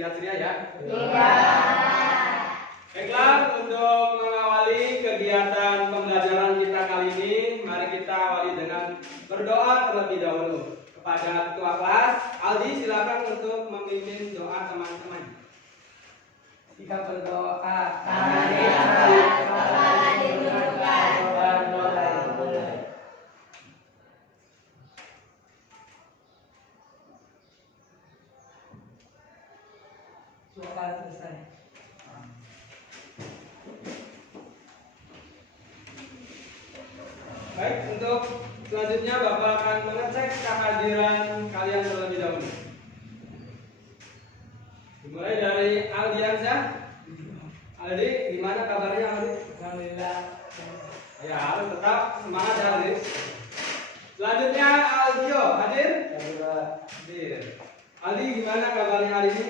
ceria-ceria ya? Iya. Baiklah, untuk mengawali kegiatan pembelajaran kita kali ini, mari kita awali dengan berdoa terlebih dahulu. Kepada ketua kelas, Aldi silakan untuk memimpin doa teman-teman. Kita berdoa. Kami angkat kepala ditundukkan. Dan mulai. Doa selesai. Baik, untuk selanjutnya Bapak akan mengecek kehadiran kalian terlebih dahulu. Dimulai dari Aldiansyah. Aldi, gimana kabarnya Aldi? Alhamdulillah. Ya, harus tetap semangat ya Aldi. Selanjutnya Aldio, hadir? Hadir. Aldi, gimana kabarnya hari ini?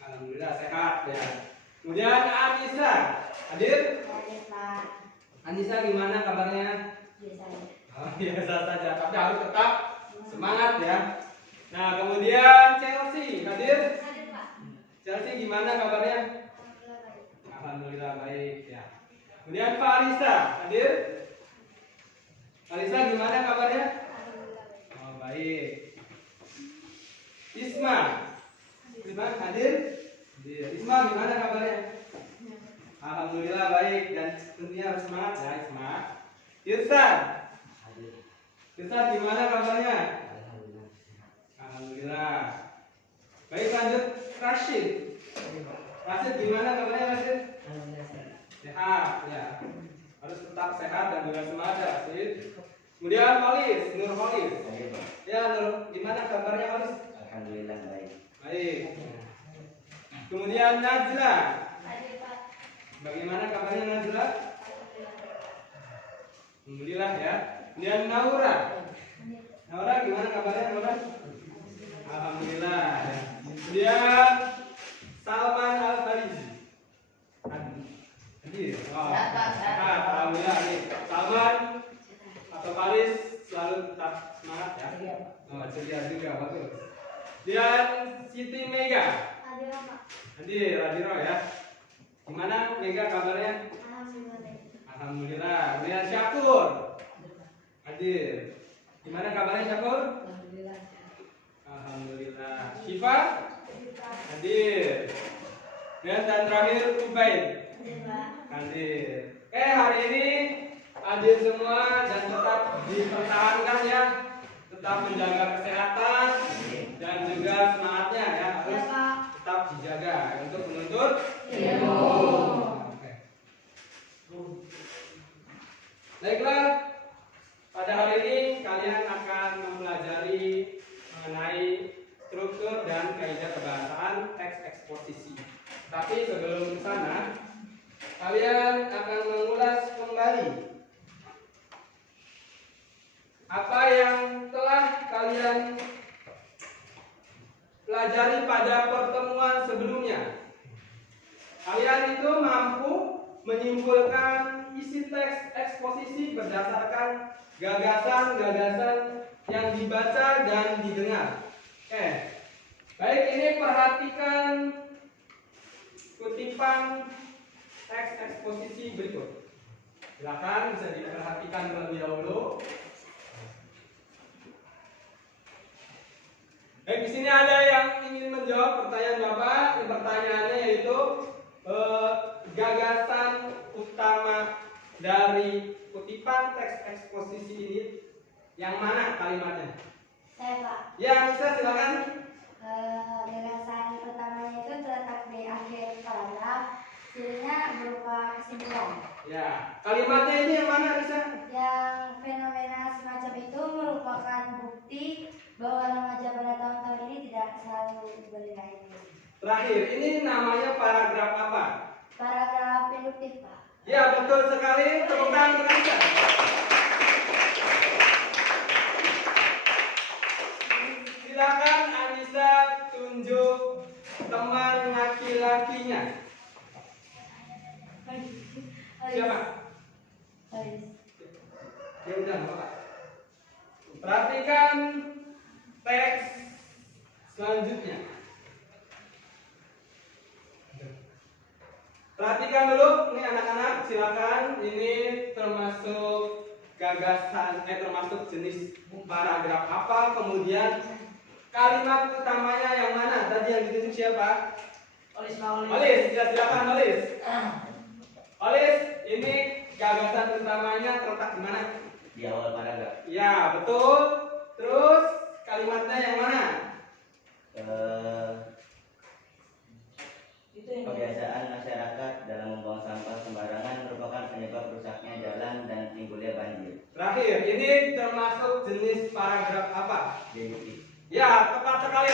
Alhamdulillah sehat ya. Kemudian Anissa, hadir? Anissa, gimana kabarnya? Oh, biasa saja, tapi harus tetap semangat ya. Nah, kemudian Chelsea, hadir? Chelsea, gimana kabarnya? Alhamdulillah baik ya. Kemudian Farisa, hadir? Farisa, gimana kabarnya? Oh, baik. Isma, hadir? Isma, gimana kabarnya? Alhamdulillah baik, dan tentunya harus semangat ya Isma. Yusran, Yusran, gimana kabarnya? Alhamdulillah. Baik, lanjut Rashid. Rashid, gimana kabarnya Rashid? Sehat ya. Harus tetap sehat dan juga semangat ya Rashid. Kemudian Holis, Nur Holis. Ya Nur, gimana kabarnya Holis? Alhamdulillah baik. Baik. Kemudian Najla. Bagaimana kabarnya Najla? Alhamdulillah ya. Kemudian Naura. Naura, gimana kabarnya Naura? Alhamdulillah. Kemudian Salman Al Farizi. Hadir. Oh, sehat. Alhamdulillah nih. Salman atau Faris selalu tetap semangat ya. Oh, ceria juga bagus. Dan Siti Mega. Hadir, Radiro ya. Gimana Mega kabarnya? Alhamdulillah. Kemudian Syakur. Hadir. Gimana kabarnya Syakur? Alhamdulillah. Syifa? Hadir. Dan terakhir Ubaid. Hadir. Hari ini hadir semua dan tetap dipertahankan ya. Tetap menjaga kesehatan dan juga semangatnya ya. Harus tetap dijaga untuk menuntut ilmu. Baiklah, pada hari ini kalian akan mempelajari mengenai struktur dan kaidah kebahasaan teks eksposisi. Tapi sebelum ke sana, kalian akan mengulas kembali apa yang telah kalian pelajari pada pertemuan sebelumnya. Kalian itu mampu menyimpulkan isi teks eksposisi berdasarkan gagasan-gagasan yang dibaca dan didengar. Baik, ini perhatikan kutipan teks eksposisi berikut. Silakan bisa diperhatikan terlebih dahulu. Baik, di sini ada yang ingin menjawab pertanyaan Bapak. Pertanyaannya yaitu gagasan utama dari kutipan teks eksposisi ini yang mana kalimatnya? Saya Pak. Ya, bisa silakan. Gagasan utamanya itu terletak di akhir paragraf. Cirinya berupa kesimpulan. Ya, kalimatnya ini yang mana bisa? Yang fenomena semacam itu merupakan bukti bahwa remaja pada tahun-tahun ini tidak selalu bernilai tinggi. Terakhir, ini namanya paragraf apa? Paragraf induktif Pak. Ya, betul sekali. Tepuk tangan untuk Anissa. Silakan Anissa tunjuk teman laki-lakinya. Siapa? Ya udah, Bapak. Perhatikan teks selanjutnya. Perhatikan dulu, ini anak-anak silakan. Ini termasuk gagasan, termasuk jenis paragraf apa, kemudian kalimat utamanya yang mana? Tadi yang ditunjuk siapa? Olis, silakan Olis. Olis, ini gagasan utamanya terletak di mana? Di awal paragraf. Ya, betul. Terus kalimatnya yang mana? Kebiasaan masyarakat dalam membuang sampah sembarangan merupakan penyebab rusaknya jalan dan timbulnya banjir. Terakhir, ini termasuk jenis paragraf apa? Deduktif. Ya, tepat sekali.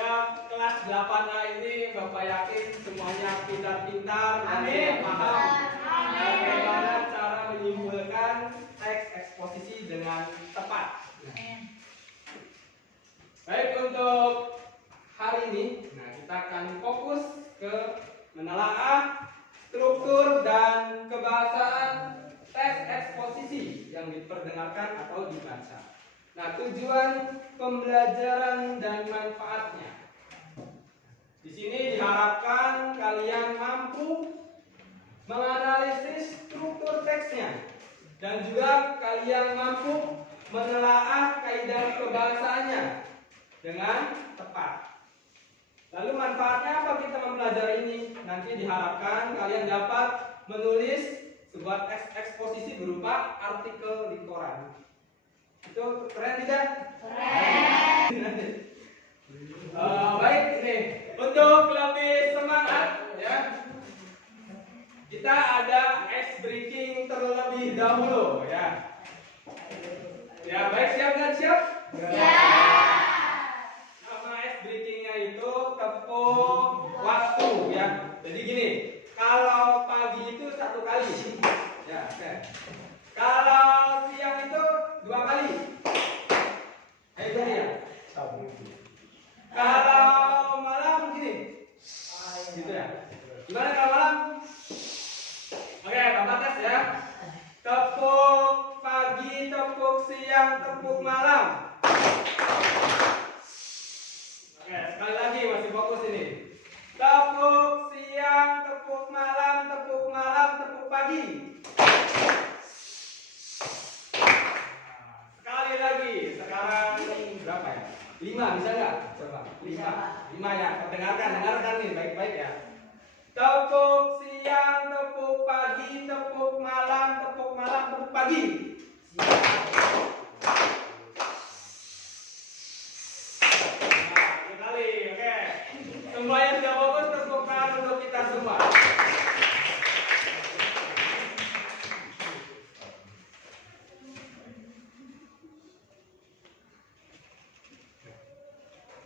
Ya, kelas 8A ini Bapak yakin semuanya pintar-pintar dan sudah paham bagaimana cara menyimpulkan teks eksposisi dengan tepat. Baik, untuk hari ini, kita akan fokus ke menelaah struktur dan kebahasaan teks eksposisi yang diperdengarkan atau dibaca. Nah, tujuan pembelajaran dan manfaatnya. Di sini diharapkan kalian mampu menganalisis struktur teksnya dan juga kalian mampu menelaah kaidah kebahasaannya dengan tepat. Lalu manfaatnya apa kita mempelajari ini? Nanti diharapkan kalian dapat menulis sebuah teks eksposisi berupa artikel di koran. Itu keren tidak? Keren. Baik, ini untuk lebih semangat ya. Kita ada ice breaking terlebih dahulu ya. Ya, baik, siap dan siap? Nama ice breakingnya itu tepung waktu ya. Jadi gini, kalau pagi itu 1 kali ya, oke. Kalau siang itu 2 kali. Ayo ya. Kalau malam gini, gitu ya. Gimana kalau malam? Oke, Bapak tes ya. Tepuk pagi, tepuk siang, tepuk malam. Oke, sekali lagi masih fokus ini. Tepuk siang, tepuk malam, tepuk malam, tepuk pagi. Sekali lagi, sekarang berapa ya? 5 bisa nggak? Coba 5 ya. Dengarkan nih baik-baik ya. Tepuk siang, tepuk pagi, tepuk malam, tepuk pagi. Nah, sekali, oke. Semuanya sudah fokus, tepuk tangan untuk kita semua.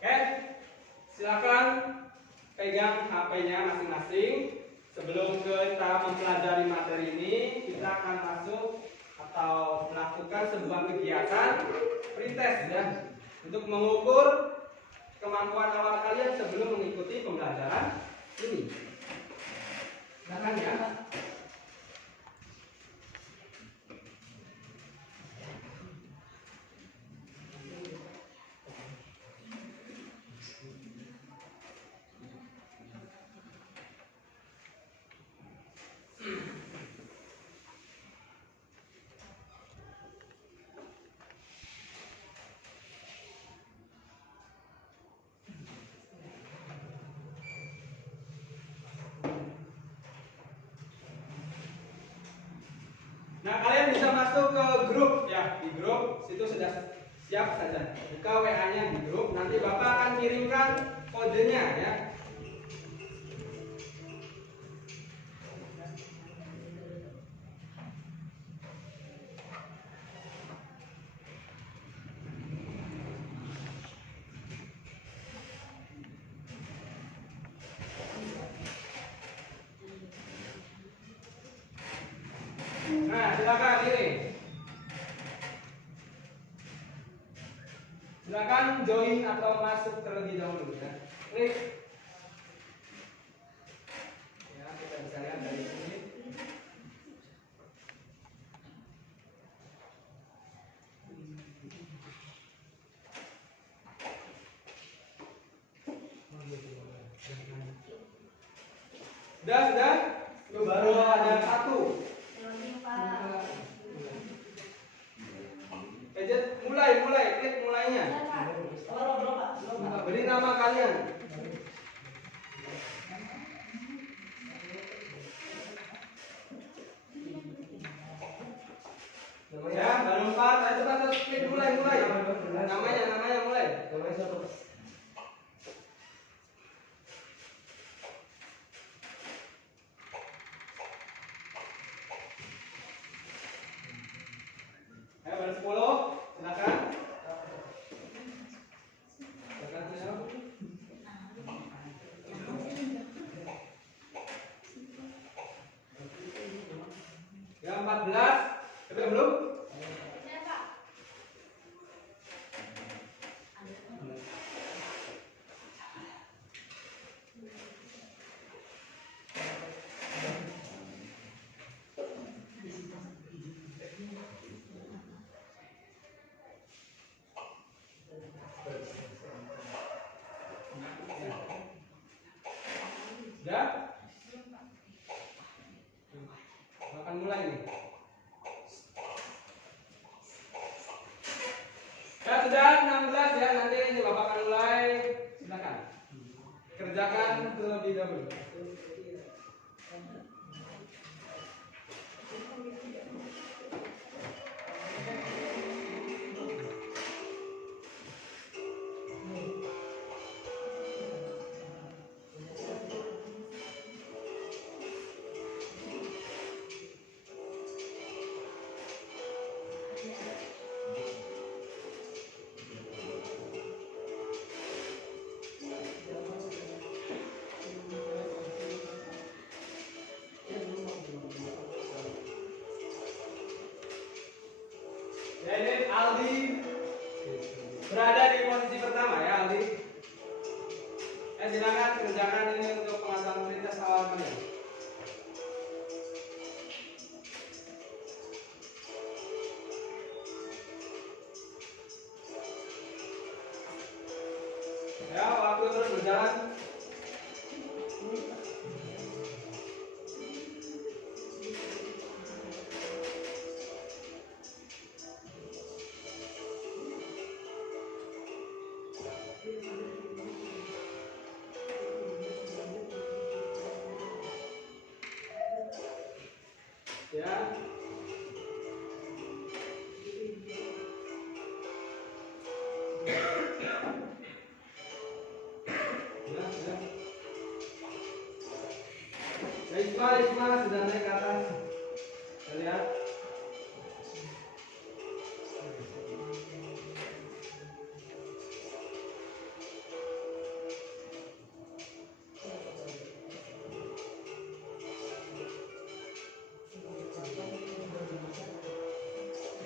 Oke, silakan pegang HP-nya masing-masing. Sebelum kita mempelajari materi ini, kita akan masuk atau melakukan sebuah kegiatan pretest ya, untuk mengukur kemampuan awal kalian sebelum mengikuti pembelajaran ini. Silakan ya. Nah, kalian bisa masuk ke grup ya. Di grup situ sudah siap saja. Buka WA-nya di grup. Nanti Bapak akan kirimkan kodenya ya. Nah, silakan ini. Silakan join atau masuk terlebih dahulu ya. Klik. Ya, kita bisa lihat dari sini. Sudah. Itu baru ada 1. Belum Pak. Mulai, klik mulainya. Beri nama kalian. Ya, baru 4. Ayo cepat klik mulai. Namanya mulai. Ayo baru 10. Silakan. Ya 14. Tapi belum? Sudah? Akan mulai nih. Ya sudah 16 ya, nanti ini Bapak akan mulai. Silakan. Kerjakan terlebih dahulu. Ya ini Aldi berada di posisi pertama ya Aldi. Silakan kerjakan ini untuk pengetahuan prioritas awal kalian. Ya, waktu terus berjalan. Ya. Isma sudah naik ke atas. Kita lihat.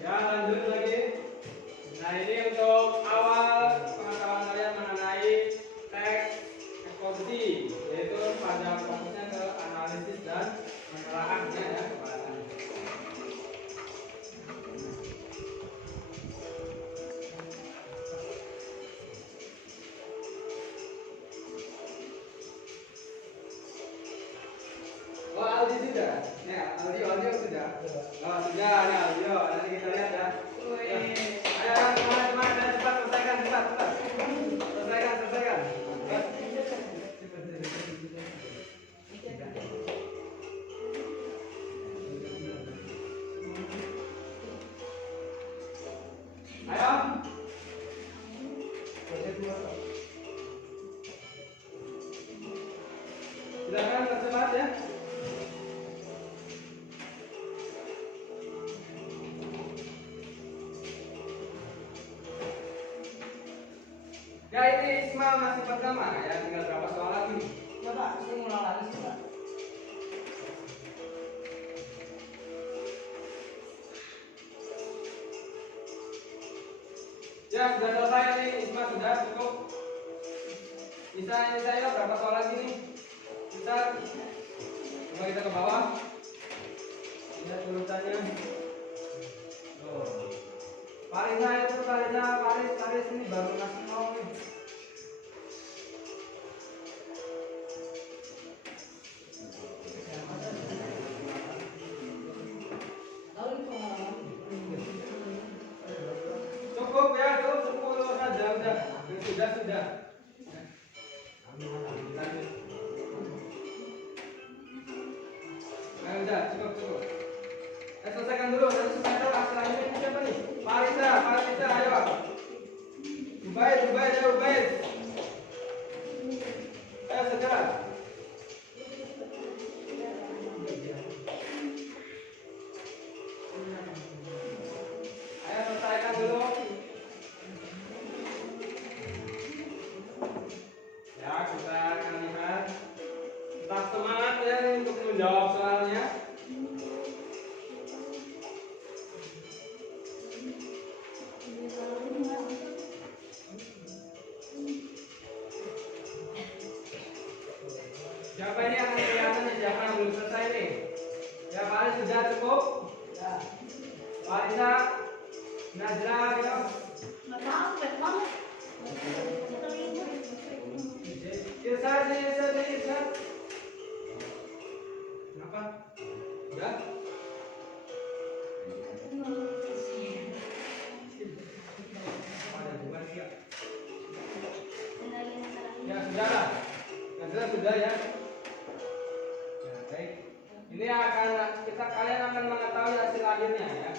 Ya, lanjut lagi. Nah, ini untuk awal pengetahuan kalian mengenai teks eksposisi, yaitu pada fokusnya ke analisis dan penelaahannya ya, pembahasannya. Oh, Aldi sudah. Ya, audio sudah. Oh, sudah, ya, audio. Nanti kita lihat ya. Ya. Ayo, semangat, dan cepat selesaikan, cepat. Selesaikan. Ayo. Silakan bersemangat ya. Ya, ini Isma masih pertama ya, tinggal berapa soal lagi? Ya Pak, saya ngulang lagi sih Pak. Ya, sudah selesai nih, Isma sudah cukup. Bisa ini saya berapa soal lagi nih? Bisa. Coba kita ke bawah. Lihat tulisannya. Oh. Parisa itu Paris ini baru ngasih nol nih. udah. Sudah. Nah, udah, cukup. Selesaikan dulu, nanti supaya tahu hasil akhirnya siapa nih? Parisa, ayo. Ubaid. Ayo segera. Ayo selesaikan dulu. Ya, kita akan lihat. Tetap semangat ya untuk menjawab soalnya. Siapa ini akan kelihatan nih, siapa yang belum selesai nih? Ya, Pak Ali sudah cukup? Ya. Pak Alisa, Nazra, ya. Irsa. Kenapa? Udah? Ada juga siap. Ya, sudah lah. Nazra sudah ya. Nah, baik. Ini kalian akan mengetahui hasil akhirnya ya.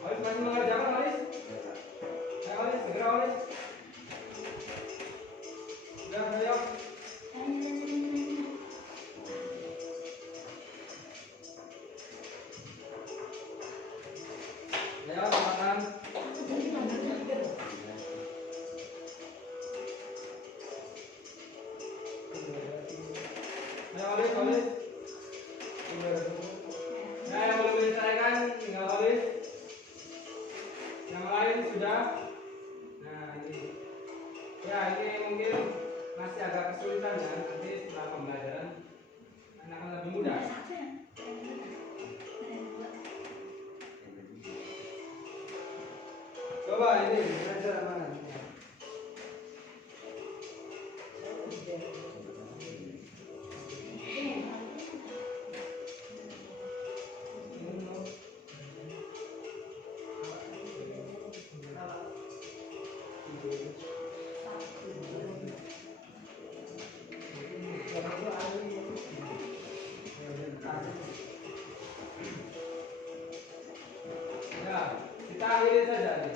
Alis masih mengerjakan Alis? Ayo Alis, segera Alis. Sudah, ayo. Ayo, makan. Ayo Alis. Nah, yang belum diselesaikan tinggal Alis. Yang lain sudah. Nah, ini. Ya, ini mungkin masih agak kesulitan ya. Nanti setelah pembelajaran akan lebih mudah. Coba ini belajar mana? Ya, kita akhiri saja nih.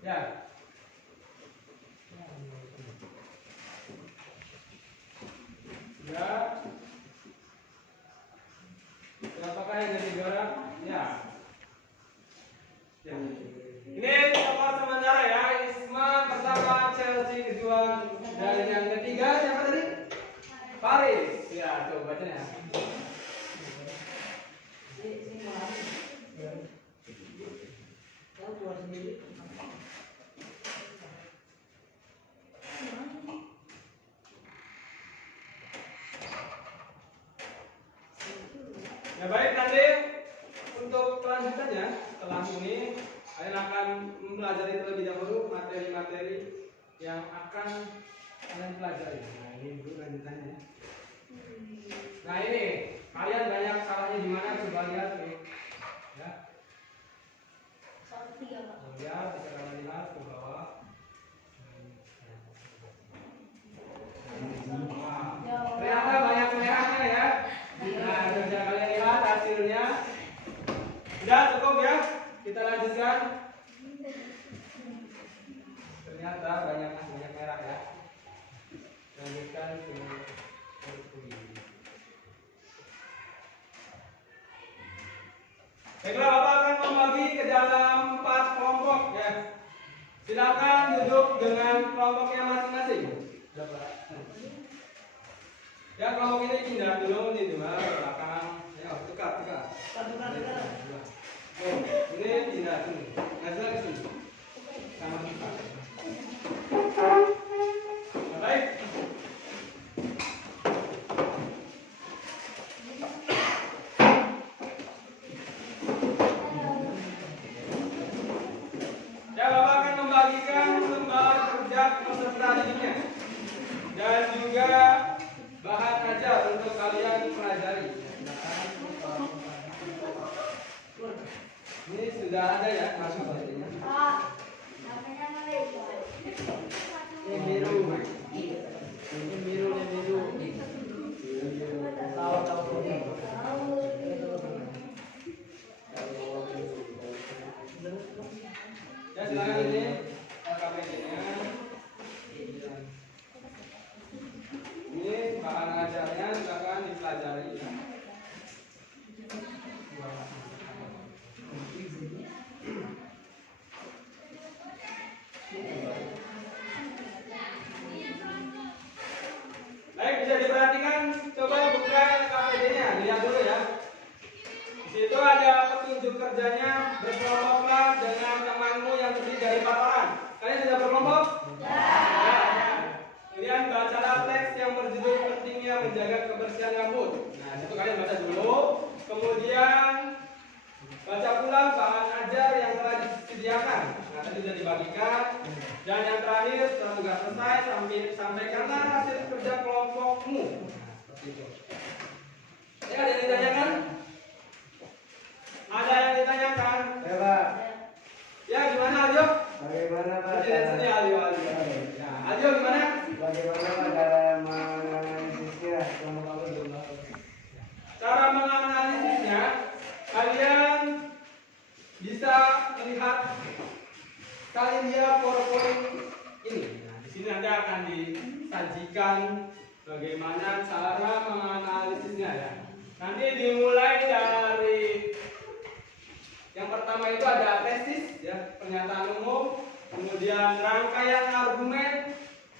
Ya. Ya. Apakah yang jadi juara? Ya. Ya. Ini skor sementara ya. Isma pertama, Chelsea kedua, dan yang ketiga siapa tadi? Paris. Ya, tuh bacanya. Ya baik, nanti untuk kelanjutannya setelah ini kalian akan mempelajari terlebih dahulu materi-materi yang akan kalian pelajari. Nah, ini dulu lanjutannya. Nah, ini kalian banyak salahnya di mana, coba lihat nih. Ya. Ya, bisa kalian lihat ke bawah. Ternyata banyak merahnya ya. Nah, bisa kalian lihat hasilnya. Sudah cukup ya. Kita lanjutkan. Ternyata banyak merah ya. Lanjutkan ke baiklah, Bapak akan membagi ke dalam 4 kelompok ya. Silakan duduk dengan kelompoknya masing-masing. Ya, kelompok ini pindah dulu di dua ke belakang. Ayo, dekat. Oh, ini pindah sini. Ngajak ke sini. Sama kita. Baik. sudah ada ya masuk artinya. Pak, HP-nya mana itu? Yang biru. Yang biru. Tahu. Ya silakan ini KPD-nya. Ini bahan ajarnya silakan dipelajari ya. Baik, bisa diperhatikan, coba buka KPD-nya, lihat dulu ya. Di situ ada petunjuk kerjanya, berkelompoklah dengan temanmu yang terdiri dari 4 orang. Kalian sudah berkelompok? Ya. Kemudian bacalah teks yang berjudul pentingnya menjaga kebersihan rambut. Nah, itu kalian baca dulu. Kemudian baca pula bahan ajar yang telah disediakan. Nah, tadi sudah dibagikan. Dan yang terakhir, setelah tugas selesai, sampaikanlah hasil kerja kelompokmu. Nah, seperti itu. Ya, ada yang ditanyakan? Ada yang ditanyakan? Ya Pak, Ya, gimana Aljo? bagaimana Pak? Sini Aljo. Ya, Aljo gimana? Bagaimana Pak cara menganalisisnya? Cara menganalisisnya, kalian bisa melihat kalian lihat PowerPoint ini. Nah, di sini nanti akan disajikan bagaimana cara menganalisisnya ya. Nanti dimulai dari yang pertama itu ada tesis ya, pernyataan umum, kemudian rangkaian argumen,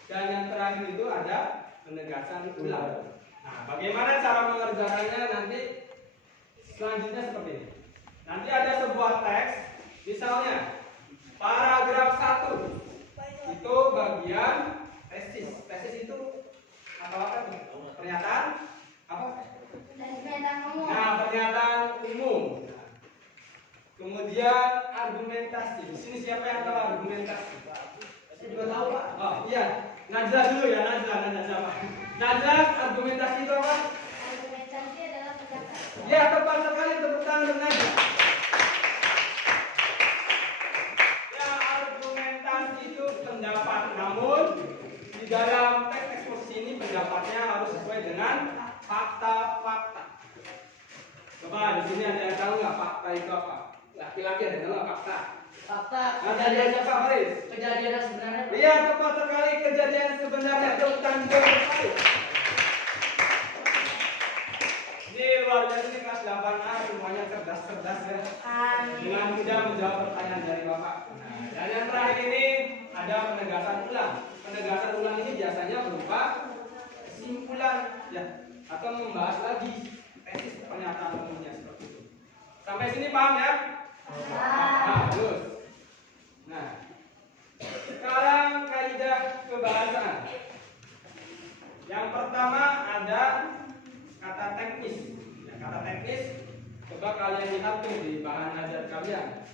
dan yang terakhir itu ada penegasan ulang. Nah, bagaimana cara mengerjakannya nanti selanjutnya seperti ini. Nanti ada sebuah teks, misalnya paragraf 1 itu bagian tesis. Tesis itu apa itu? Pernyataan apa? Nah, pernyataan umum. Kemudian argumentasi. Di sini siapa yang tahu argumentasi? Saya juga tahu Pak. Oh iya, Najla dulu ya, Najla siapa? Najla, argumentasi itu apa? Argumentasi adalah perkataan. Ya, tepat sekali, tepuk tangan untuk Najla. Ya, argumentasi itu pendapat, namun di dalam teks eksposisi ini pendapatnya harus sesuai dengan fakta-fakta. Coba di sini ada yang tahu nggak fakta itu apa? Laki-laki ada yang tahu nggak fakta? Fakta Kejadian siapa Faris? kejadian yang sebenarnya. Iya, tepat sekali, kejadian sebenarnya. Tepuk tangan sekali. Ini luar biasa, ini kelas 8A, semuanya cerdas-cerdas ya. Dengan mudah menjawab pertanyaan dari Bapak. Nah, dan yang terakhir ini ada penegasan ulang. Penegasan ulang ini biasanya berupa kesimpulan ya, atau membahas lagi tesis pernyataan umumnya seperti itu. Sampai sini paham ya? Bagus. Nah, sekarang kaidah kebahasaan. Yang pertama ada kata teknis. Ya, kata teknis, coba kalian lihat tuh di bahan ajar kalian.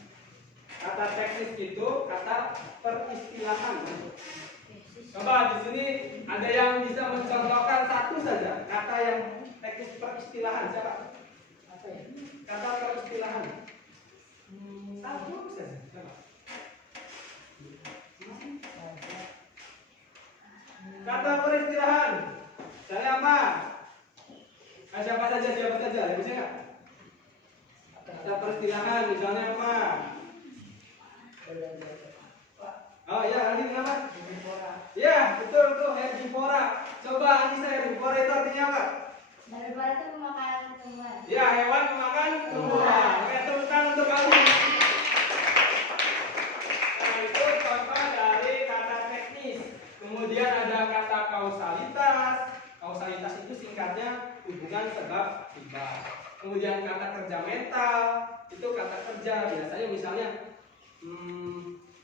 Kata teknis itu kata peristilahan. Coba di sini ada yang bisa mencontohkan satu saja kata yang teknis peristilahan. Siapa? Kata peristilahan. Satu saja. Coba. Kata peristilahan. Saya apa? Siapa saja? Ada bisa nggak? Kata peristilahan misalnya apa? Oh ya, Andi kenapa? Ya, betul tuh, herbivora. Coba Anissa, herbivora itu artinya apa? Herbivora itu memakan tumbuhan. Ya, hewan memakan tumbuhan. Oke, tepuk tangan untuk Andi. Nah, itu contoh dari kata teknis. Kemudian ada kata kausalitas. Kausalitas itu singkatnya hubungan sebab akibat. Kemudian kata kerja mental, itu kata kerja biasanya misalnya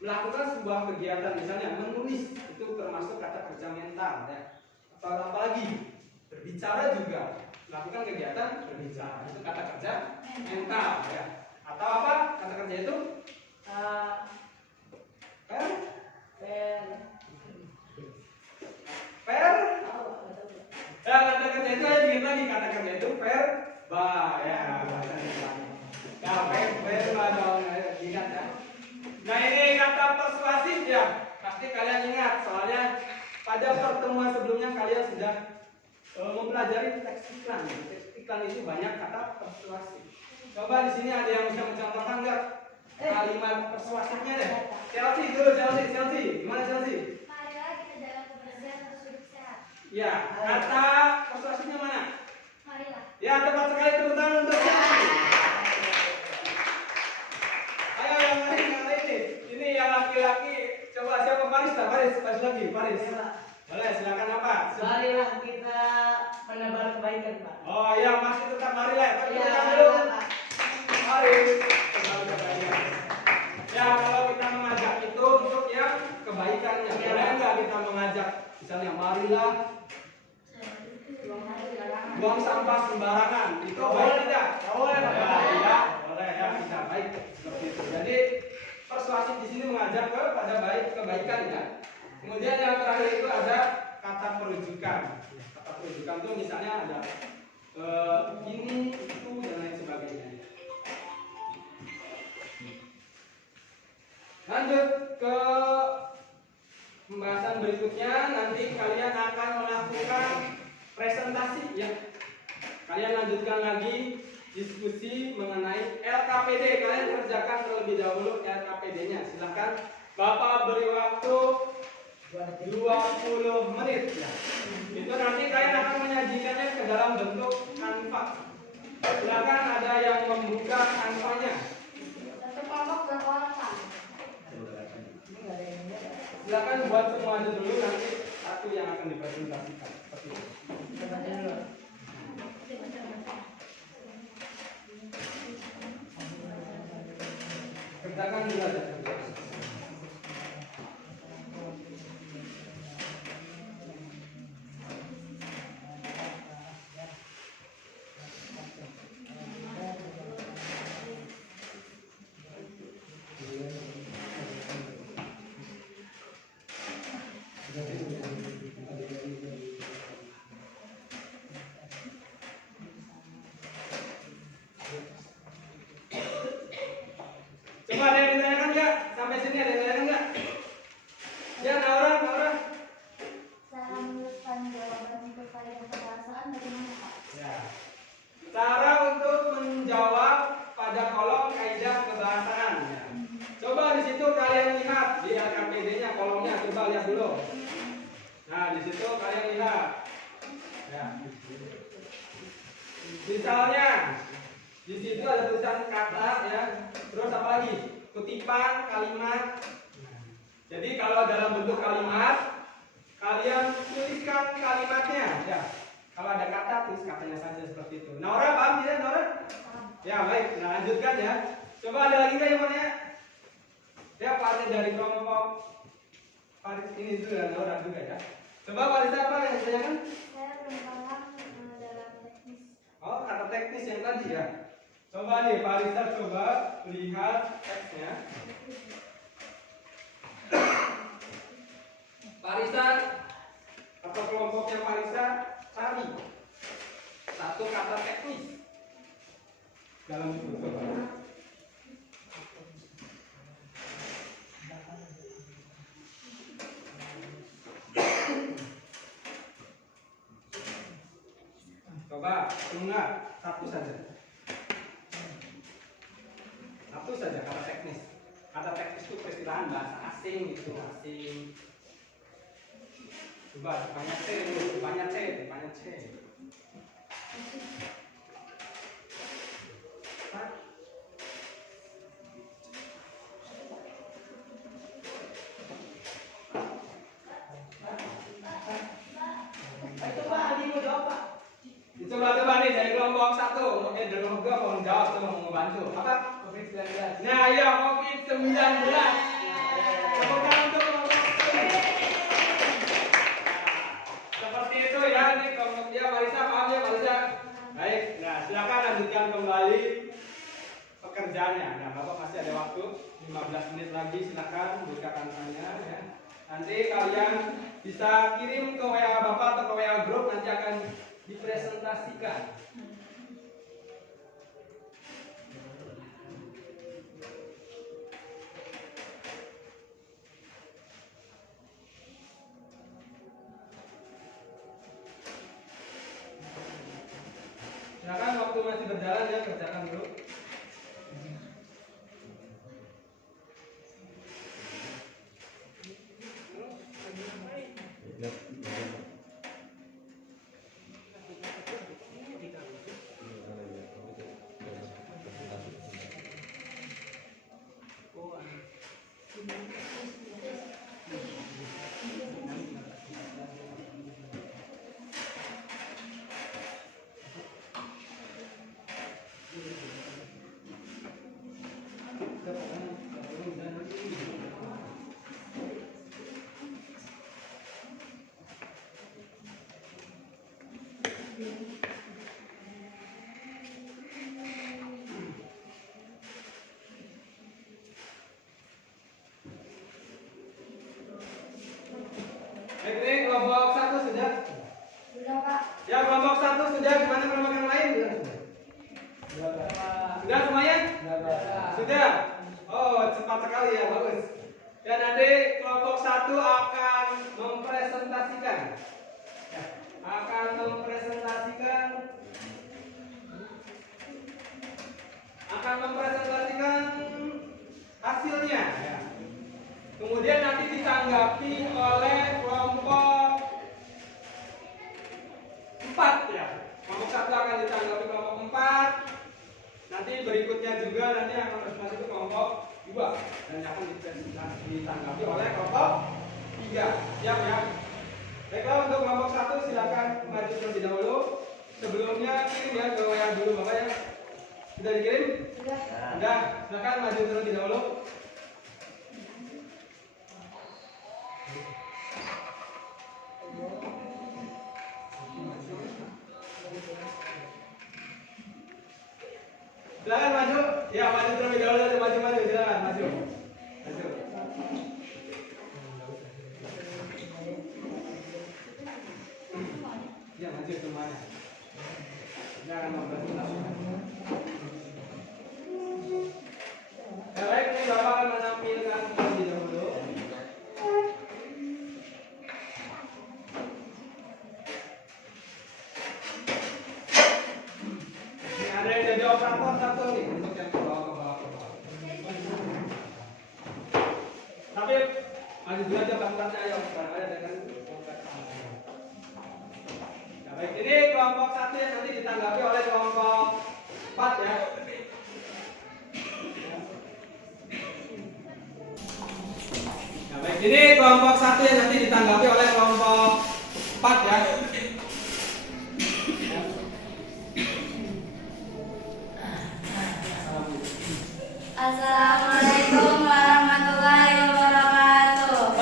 melakukan sebuah kegiatan, misalnya menulis, itu termasuk kata kerja mental ya. Atau apalagi berbicara juga, melakukan kegiatan berbicara, itu kata kerja mental ya. Atau apa kata kerja itu? Ya, kata kerja itu saya bikin lagi, kata kerja itu verba ya. Ya, verba dong. ingat ya. Nah ini kata persuasif ya. Pasti kalian ingat soalnya pada pertemuan sebelumnya kalian sudah mempelajari teks iklan. Teks iklan itu banyak kata persuasif. Coba di sini ada yang bisa mencontohkan nggak kalimat persuasifnya deh? Chelsea dulu, Chelsea. Gimana Chelsea? Marilah kita jalan kebersihan terus hidup sehat. Ya, kata persuasifnya mana? Marilah. Ya, tepat sekali, tepuk tangan untuk Chelsea. Ayo yang lain nih. Ini yang laki-laki. Coba siapa Paris lagi, Paris. Boleh, silakan apa? Marilah kita menebar kebaikan, Pak. Oh iya, masih tetap marilah. Tapi Iya, kita dulu. Pak. Mari. Ya, kalau kita mengajak itu untuk yang kebaikannya. Boleh nggak kita mengajak, misalnya marilah buang sampah sembarangan. Itu baik tidak? Boleh, Pak. Ya, boleh ya, bisa baik seperti itu. Jadi persuasif di sini mengajak kepada kebaikan ya. Kemudian yang terakhir itu ada kata perujukan. Kata perujukan itu misalnya ada ini, itu dan lain sebagainya. Lanjut ke pembahasan berikutnya, nanti kalian akan melakukan presentasi ya. Kalian lanjutkan lagi diskusi mengenai LKPD. Kalian kerjakan terlebih dahulu LKPD-nya. Silahkan Bapak beri waktu 20 menit ya. Itu nanti kalian akan menyajikannya ke dalam bentuk kanvas. Silakan ada yang membuka kanvasnya. Satu kelompok berapa orang, Pak? Silakan buat semua aja dulu, nanti satu yang akan dipresentasikan. Seperti itu. Kerjakan dulu aja. Coba ada yang ditanyakan nggak? Sampai sini ada yang ditanyakan nggak? Ya, Naura. Cara menuliskan jawaban untuk kalian kebahasaan bagaimana, Pak? Ya. Cara untuk menjawab pada kolom kaidah kebahasaan. Ya. Coba di situ kalian lihat di LKPD-nya kolomnya, coba lihat dulu. Nah, di situ kalian lihat. Ya. Misalnya di situ ada tulisan kata ya. Terus apa lagi? Kutipan, kalimat. Jadi kalau dalam bentuk kalimat, kalian tuliskan kalimatnya ya. Kalau ada kata, tulis katanya saja seperti itu. Naura, paham tidak, Naura? Ya, baik. Nah, lanjutkan ya. Coba ada lagi nggak yang mau nanya? Ya, Pak dari kelompok Faris ini dulu dan Naura juga ya. Coba Faris apa yang ditanyakan? Saya belum paham dalam teknis. Oh, kata teknis yang tadi ya. Coba nih, Farisa coba lihat teksnya. Farisa atau kelompoknya Farisa cari satu kata teknis dalam buku. Coba enggak satu saja. Satu saja kata teknis. Kata teknis itu peristilahan bahasa asing gitu, asing. Coba banyak C dulu, banyak C. Itu Pak, Adi mau jawab, Pak. Coba nih dari kelompok 1, dari kelompok 2 mau jawab tuh mau membantu. Apa? COVID-19. Nah, iya COVID-19. Tepuk tangan untuk kelompok 1. Seperti itu ya, ini kelompok dia Marisa, paham ya Marisa? Baik, nah silakan lanjutkan kembali pekerjaannya. Nah, Bapak masih ada waktu 15 menit lagi, silakan buka kantornya ya. Nanti kalian bisa kirim ke WA Bapak atau ke WA grup, nanti akan dipresentasikan. masih berjalan ya, kerjakan dulu. Baik, ini kelompok 1 sudah. Sudah Pak. Ya, kelompok 1 sudah. Gimana kelompok yang lain? Sudah semuanya? Sudah. Oh, cepat sekali ya, bagus. Ya, nanti kelompok 1 akan mempresentasikan. Ya, akan mempresentasikan hasilnya. Ya. Kemudian nanti ditanggapi oleh kelompok 4 ya. Kelompok 1 akan ditanggapi kelompok 4. Nanti berikutnya juga nanti akan presentasi ke kelompok 2 dan akan ditanggapi oleh kelompok 3. Siap ya? Baiklah, untuk kelompok 1 silakan maju terlebih dahulu. Sebelumnya kirim ya ke WA dulu Bapak ya. Sudah dikirim? Sudah. Sudah, silakan maju terlebih dahulu. Silakan maju. Ya, maju terlebih dahulu. Maju. Silakan maju. Maju. Ya, maju semuanya. Jangan mempersulit. Ya, baik, ini Bapak akan menampilkan terlebih dahulu. Ini ada yang jadi operator satu nih untuk yang ke bawah. Tapi maju dulu aja bangkatnya, ayo bareng aja dengan bangkat. Ya, baik, ini kelompok 1 yang nanti ditanggapi oleh kelompok 4 ya. Ya, baik, ini kelompok 1 yang nanti ditanggapi oleh kelompok 4 ya. Assalamualaikum warahmatullahi wabarakatuh.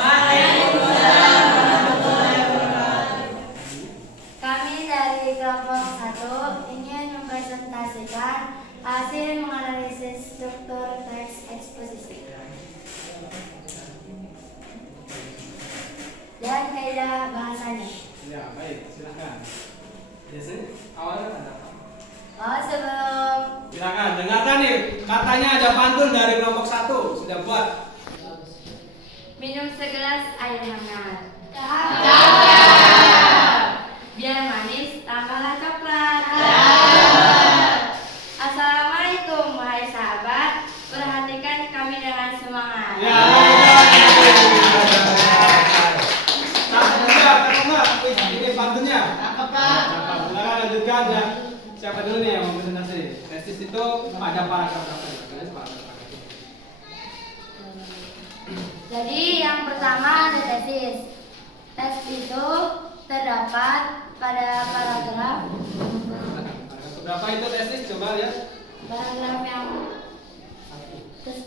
Kami dari kelompok 1 ingin mempresentasikan hasil menganalisis struktur teks eksposisi dan kaidah bahasanya. Ya, baik, silakan. Biasanya awalnya ada apa? Oh, sebelum Silakan, dengarkan nih. Katanya ada pantun dari kelompok 1. Sudah buat. minum segelas air hangat. Biar manis, tambahlah coklat. Assalamualaikum wahai sahabat, perhatikan kami dengan semangat. Ya, ini pantunnya. Silakan lanjutkan ya. Siapa dulu nih yang mau presentasi? Tesis itu ada paragraf berapa ya? Jadi yang pertama ada tesis. Tes itu terdapat pada paragraf. Berapa itu tesis? Coba lihat. Paragraf yang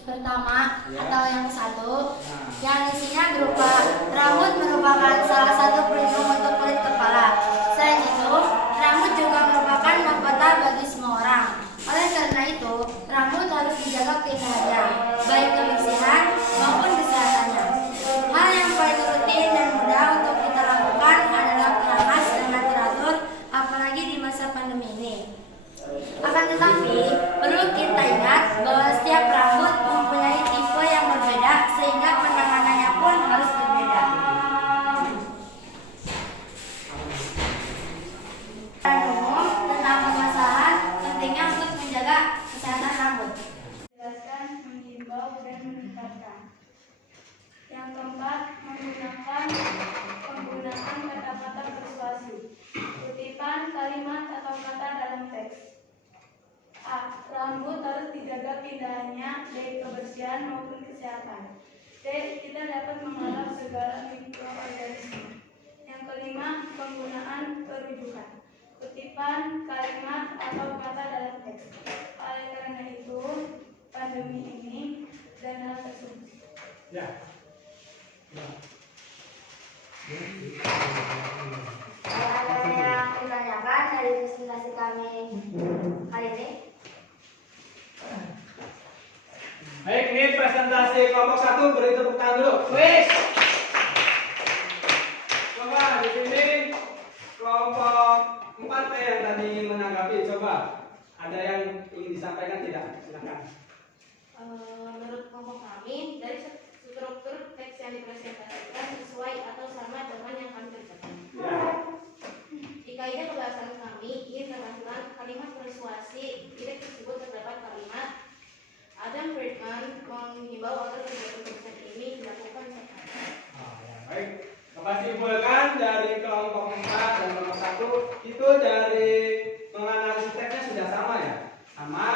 pertama atau yang 1 yang isinya berupa rambut merupakan salah satu pelindung untuk kulit kepala. Selain itu, rambut juga merupakan mahkota bagi semua orang. Oleh karena itu, rambut harus dijaga keindahannya, baik kebersihan maupun kesehatannya. Hal yang paling rutin dan mudah untuk kita lakukan adalah keramas dengan teratur, apalagi di masa pandemi ini. Akan tetapi, perlu kita ingat bahwa setiap rambut mempunyai tipe yang berbeda sehingga penanganannya pun harus berbeda. kalimat atau kata dalam teks. A. Rambut harus dijaga keindahannya, baik kebersihan maupun kesehatan. C. Kita dapat mengenal segala mikroorganisme. Yang kelima, penggunaan perujukan, kutipan, kalimat, atau kata dalam teks. Oleh karena itu, pandemi ini dan hal tersebut. Ya. Ada yang ditanyakan dari presentasi kami kali ini? Baik, ini presentasi kelompok 1, beri tepuk tangan dulu. Wis. Coba di sini kelompok 4 yang tadi menanggapi, coba ada yang ingin disampaikan tidak? Silakan. Menurut kelompok kami, dari struktur teks yang dipresentasikan sesuai atau sama dengan yang kami kerjakan. Ya. Di kaidah pembahasan kami ingin menambahkan kalimat persuasi. Di teks tersebut terdapat kalimat Adam Friedman menghimbau agar kegiatan ini dilakukan sekarang. Ya, baik. Dapat simpulkan dari kelompok 4 dan kelompok 1 itu dari menganalisis teksnya sudah sama ya, sama.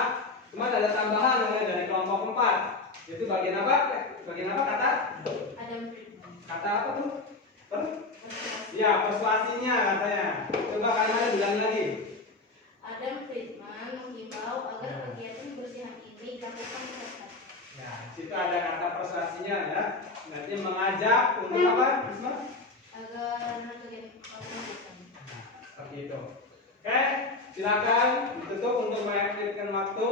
Cuma ada tambahan dari kelompok 4. Itu bagian apa? Bagian apa kata? Adam Friedman. Kata apa tuh? Ya, persuasinya katanya. Coba kalimatnya bilang lagi. Adam Friedman menghimbau agar kegiatan kebersihan ini dilakukan sekarang. Ya, situ ada kata persuasinya ya. Nanti mengajak untuk apa? Isma? Agar kegiatan kebersihan. Nah, seperti itu. Oke, silakan ditutup untuk mengaktifkan waktu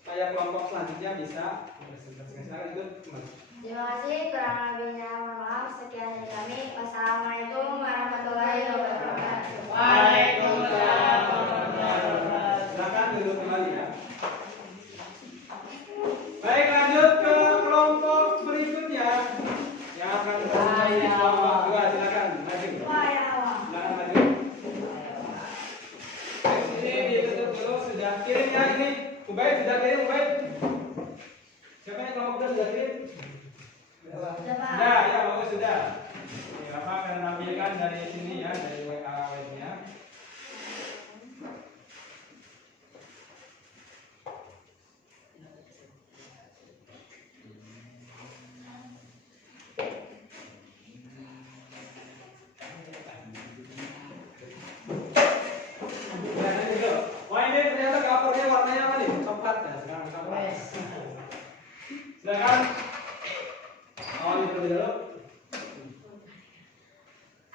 supaya kelompok selanjutnya bisa presentasikan. Silakan ikut teman. Terima kasih, kurang lebihnya mohon maaf. Sekian dari kami. Wassalamualaikum warahmatullahi wabarakatuh. Waalaikumsalam warahmatullahi wabarakatuh. Silakan duduk kembali ya. Baik, lanjut ke kelompok berikutnya yang akan presentasi kelompok 2. Silakan maju. Silakan maju. Ini ditutup dulu, sudah kirim ya ini. Ubaid sudah kirim, Ubaid. Siapa yang kelompok 2 sudah kirim? Sudah, ya bagus sudah. Oke, Bapak akan tampilkan dari sini ya, dari WA webnya. Wah, ini ternyata covernya warnanya apa nih? Coklat ya, sekarang coklat. Silakan. Oh, ini dulu.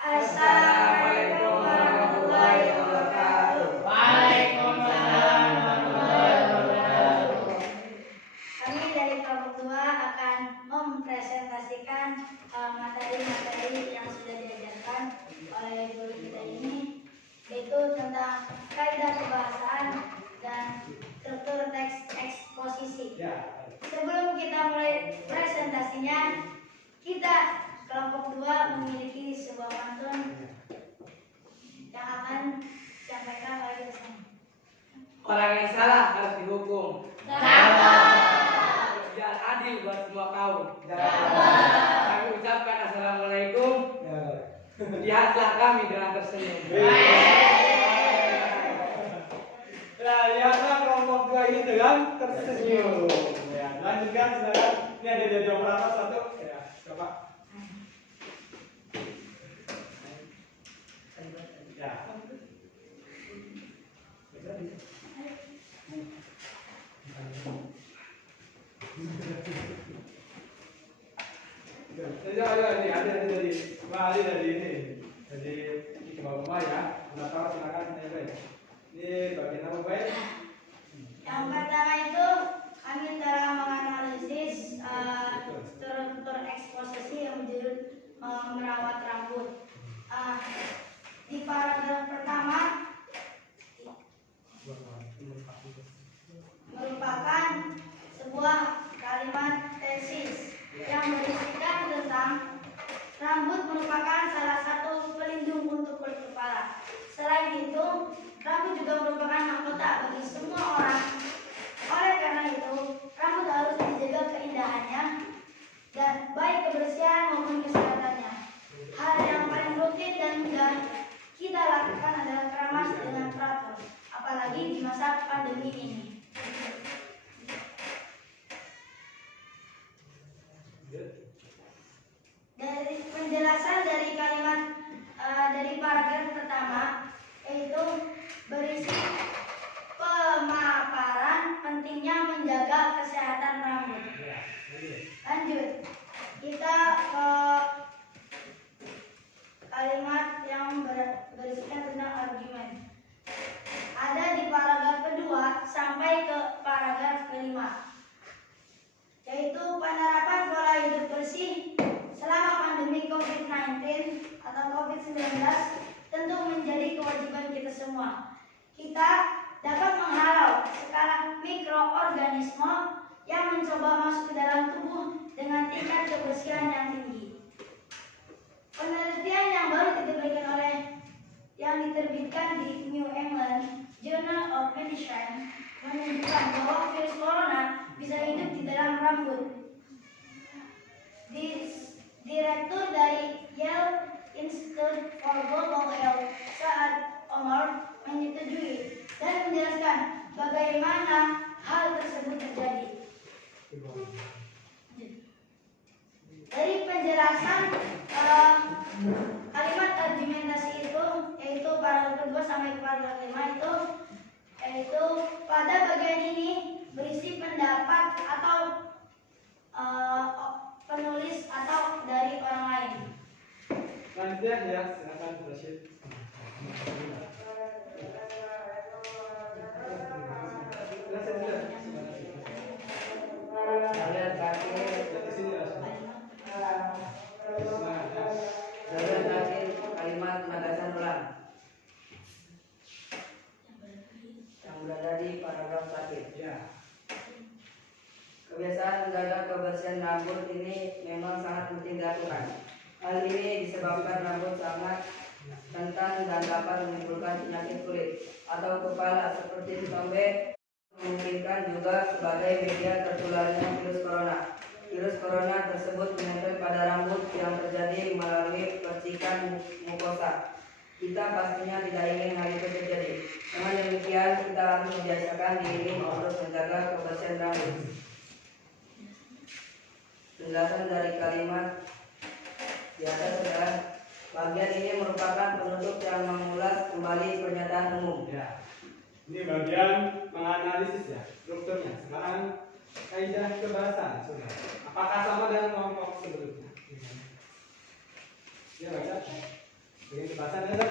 Assalamualaikum warahmatullahi wabarakatuh. Waalaikumsalam warahmatullahi wabarakatuh. Kami dari kelompok 2 akan mempresentasikan materi-materi yang sudah diajarkan oleh guru kita ini, yaitu tentang kaidah pembahasan dan struktur teks eksposisi. Ya. Sebelum kita mulai presentasinya, kita kelompok 2 memiliki sebuah pantun yang akan disampaikan oleh dosen. Orang yang salah harus dihukum. Dapat. Biar adil buat semua kaum. Dapat. Kami ucapkan assalamualaikum. Lihatlah kami dengan tersenyum. Ya, lihatlah kelompok 2 ini dengan tersenyum. Ya, lanjutkan silakan. Ini ada dari operator 1. Ya, coba. Ya. Ini ada dari ini. Dari bawah ya. Operator silakan. Ini bagian apa, Pak? Yang pertama itu kami telah menganalisis struktur eksposisi yang berjudul merawat rambut. Di paragraf pertama merupakan sebuah kalimat tesis yang berisikan tentang rambut merupakan salah satu pelindung untuk kulit kepala. Selain itu, rambut juga merupakan mahkota bagi semua orang. Oleh karena itu, rambut harus dijaga keindahannya dan baik kebersihan maupun kesehatannya. Hal yang paling rutin dan mudah kita lakukan adalah keramas dengan masa pandemi ini. Dari penjelasan dari kalimat dari paragraf pertama, yaitu berisi pemaparan pentingnya menjaga kesehatan rambut. Lanjut, kita ke kalimat yang berisikan tentang argumen. Ada di paragraf kedua sampai ke paragraf kelima, yaitu penerapan pola hidup bersih selama pandemi COVID-19 atau COVID-19 tentu menjadi kewajiban kita semua. Kita dapat menghalau skala mikroorganisme yang mencoba masuk ke dalam tubuh dengan tingkat kebersihan yang tinggi. Penelitian yang baru diterbitkan di New England Journal of Medicine menunjukkan bahwa virus corona bisa hidup di dalam rambut. Direktur dari Yale Institute for Global Health, Saad Omar, menyetujui dan menjelaskan bagaimana hal tersebut terjadi. Dari penjelasan kalimat argumentasi itu, yaitu paragraf kedua sampai paragraf 5 yaitu pada bagian ini berisi pendapat atau penulis atau dari orang lain. Selanjutnya ya, silakan Rashid. Kalimat penegasan ulang yang berada di paragraf terakhir. Ya. Kebiasaan menjaga kebersihan rambut ini memang sangat penting dilakukan. Hal ini disebabkan rambut sangat rentan dan dapat menimbulkan penyakit kulit atau kepala seperti tombek, memungkinkan juga sebagai media tertularnya virus corona. Virus corona tersebut menempel pada rambut yang terjadi melalui percikan mukosa. Kita pastinya tidak ingin hal itu terjadi. Dengan demikian, kita harus membiasakan diri untuk menjaga kebersihan rambut. Penjelasan dari kalimat di atas adalah bagian ini merupakan penutup yang mengulas kembali pernyataan umum. Ya. Ini bagian menganalisis ya, strukturnya. Sekarang kaidah kebahasaan sudah. Apakah sama dengan kelompok sebelumnya? Ya baca. Bagian kebahasaan ya,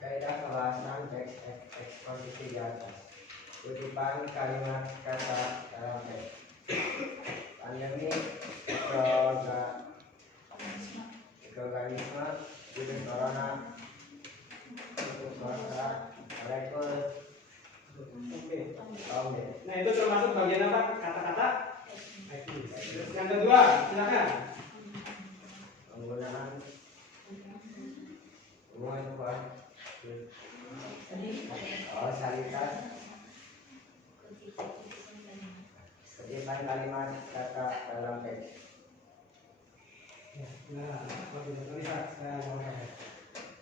Kaidah kebahasan teks eksposisi di atas. Kutipan kalimat kata dalam teks. Pandemi mikroorganisme virus corona untuk suara molekul. Oke. Oke. Nah itu termasuk bagian apa? Kata-kata. Terus yang kedua, silakan. Penggunaan hubungan kausalitas. Kutipan kalimat kata dalam teks. Nah, lihat saya mau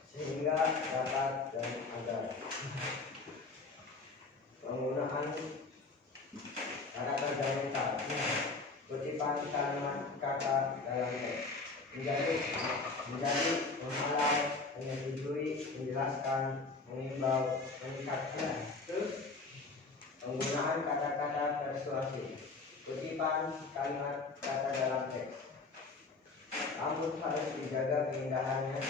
Sehingga dapat dan agar. Penggunaan kata fundamental. Kutipan kalimat kata dalam teks menjadi menghalau, menyetujui, menjelaskan, mengimbau, meningkatkan. terus Penggunaan kata-kata persuasi. Kutipan kalimat kata dalam teks. Rambut harus dijaga keindahannya,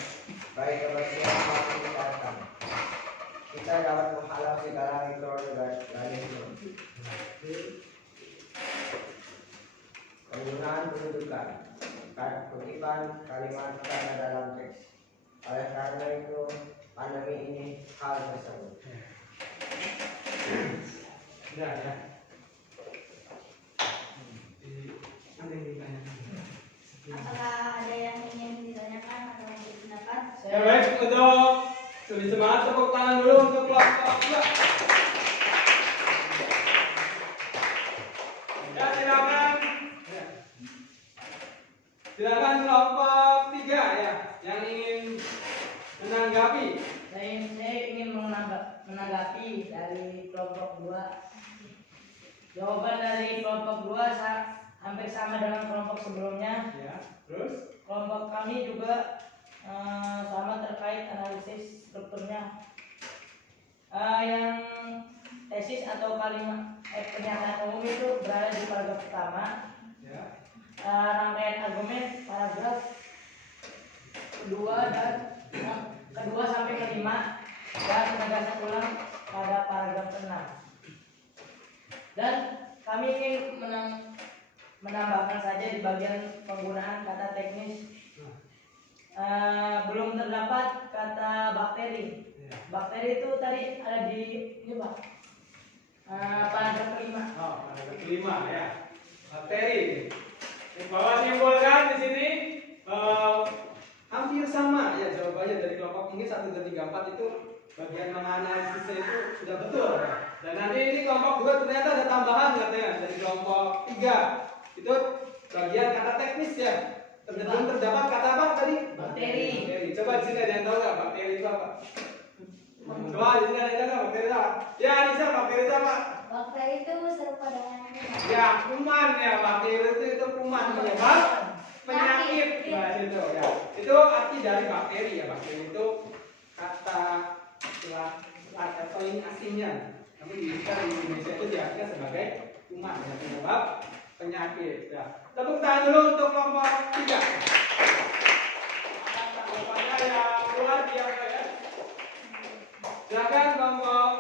baik kebersihan maupun kesehatan. Kita dapat menghalau segala mikroorganisme. Penggunaan penunjukan. Kutipan kalimat kata dalam teks. Oleh karena itu, pandemi ini hal tersebut. sudah ya. Ada yang ditanyakan? Apakah ada yang ingin ditanyakan atau memberi pendapat? Ya baik, untuk lebih semangat tepuk tangan dulu untuk kelompok 2. Ya silakan. Silakan kelompok 3 ya, yang ingin menanggapi menanggapi? Saya ingin menanggapi dari kelompok 2. Jawaban dari kelompok 2 hampir sama dengan kelompok sebelumnya. Ya, terus? Kelompok kami juga sama terkait analisis strukturnya. Yang tesis atau kalimat pernyataan umum itu berada di paragraf pertama. Ya. Rangkaian argumen paragraf kedua sampai kelima dan penegasan ulang pada paragraf 6. Dan kami ingin menambahkan saja di bagian penggunaan kata teknis. Belum terdapat kata bakteri. Bakteri itu tadi ada di ini Pak. Paragraf kelima. Oh, paragraf kelima ya. Bakteri. Bahwa simpulkan di sini hampir sama ya jawabannya dari kelompok mungkin 1, 2, 3, 4 itu bagian menganalisisnya itu sudah betul ya. Dan nanti ini kelompok 2 ternyata ada tambahan katanya dari kelompok 3 itu bagian kata teknis ya. Belum terdapat kata apa tadi? Bakteri. Coba di sini ada yang tahu nggak bakteri itu apa? Coba di sini ada yang tahu nggak bakteri itu apa? Ya Anissa, bakteri itu apa? Bakteri itu serupa dengan Ya kuman ya, bakteri itu kuman penyebab penyakit. Nah itu ya. Itu arti dari bakteri ya. Bakteri itu kata atau ini aslinya. Namun di Indonesia itu diartikan sebagai kuman ya, penyebab penyakit ya. Tepuk tangan dulu untuk kelompok 3. Jawabannya yang luar biasa ya. Silakan kelompok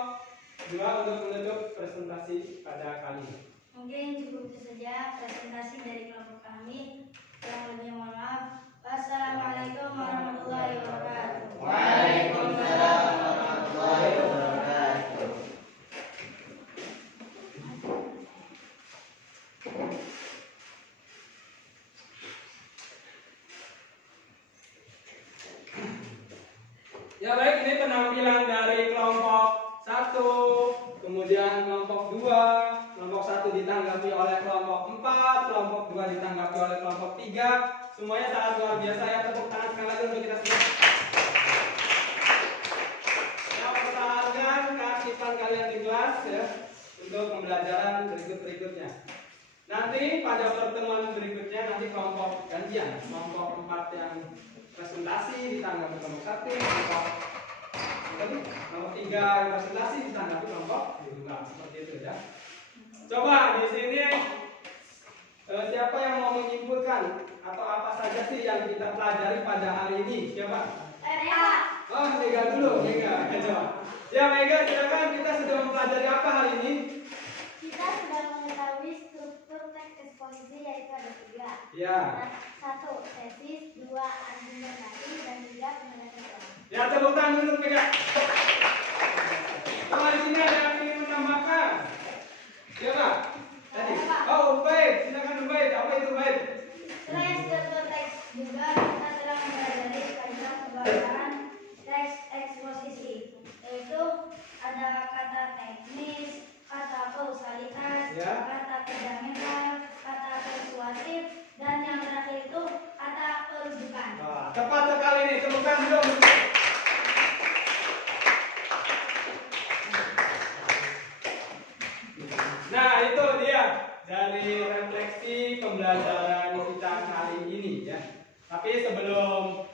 2 untuk menutup presentasi pada kali ini. Mungkin cukup itu saja presentasi dari kelompok kami. Yang lebih mohon maaf. Wassalamualaikum warahmatullahi wabarakatuh. Waalaikumsalam warahmatullahi wabarakatuh. Ya baik, ini penampilan dari kelompok 1, kemudian kelompok 2, kelompok 1 ditanggapi oleh kelompok 4, kelompok 2 ditanggapi oleh kelompok 3. Semuanya sangat luar biasa ya, tepuk tangan sekali lagi untuk kita semua. Ya, pertahankan keaktifan kalian di kelas ya untuk pembelajaran berikutnya. Nanti pada pertemuan berikutnya nanti kelompok gantian, kelompok 4 yang presentasi ditanggapi kelompok 1, kelompok 3 yang presentasi ditanggapi kelompok 2, seperti itu ya. Coba di sini siapa yang mau menyimpulkan atau apa saja sih yang kita pelajari pada hari ini? Siapa? Oh, Mega dulu, Mega. Coba. Ya Mega, silakan, kita sudah mempelajari apa hari ini? Kita sudah mengetahui struktur teks eksposisi yaitu ada 3. Ya. 1. Tesis, 2. Argumentasi, dan 3. Penegasan ulang. Ya, tepuk tangan dulu Mega. Oh, di sini ada yang ingin menambahkan. Siapa? Tadi. Oh, Ubaid, silakan Ubaid. Apa itu Ubaid? Selain struktur teks juga kita telah mempelajari kaidah pembahasan teks eksposisi, yaitu ada kata teknis, kata kausalitas, Ya. kata fundamental, kata persuasif, dan yang terakhir itu kata perujukan. Wah, tepat sekali nih, tepuk tangan dulu. Nah, itu dia dari refleksi pembelajaran kita kali ini ya. Tapi sebelum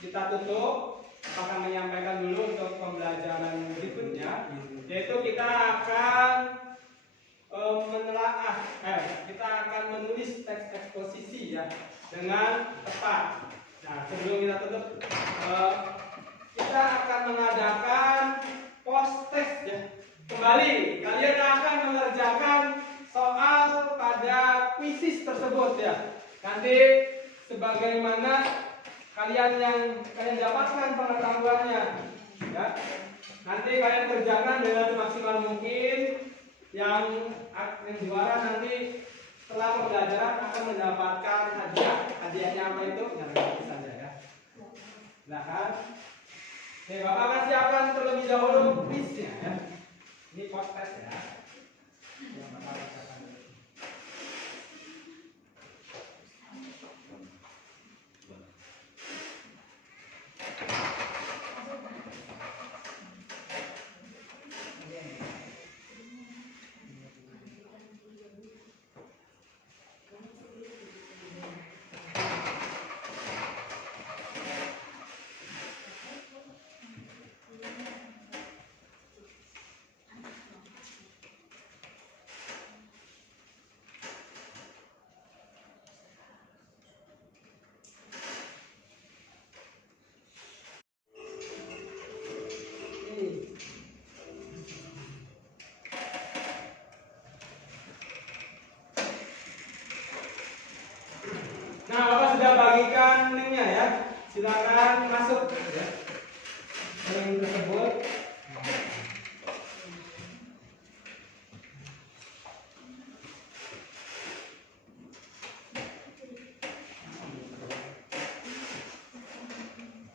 kita tutup, akan menyampaikan dulu untuk pembelajaran berikutnya, yaitu kita akan kita akan menulis teks eksposisi ya dengan tepat. Nah, sebelum kita tutup, kita akan mengadakan post test ya. Kembali, kalian akan mengerjakan soal pada kuisis tersebut ya. Nanti sebagaimana kalian dapatkan pengetahuannya ya. Nanti kalian kerjakan dengan semaksimal mungkin. Yang juara nanti setelah pembelajaran akan mendapatkan hadiah. Hadiahnya apa itu? Nanti saja ya. Silakan. Oke, Bapak akan siapkan terlebih dahulu kuisnya ya. Ini post test ya. Yang Bapak bacakan. silakan masuk ya. Ring tersebut.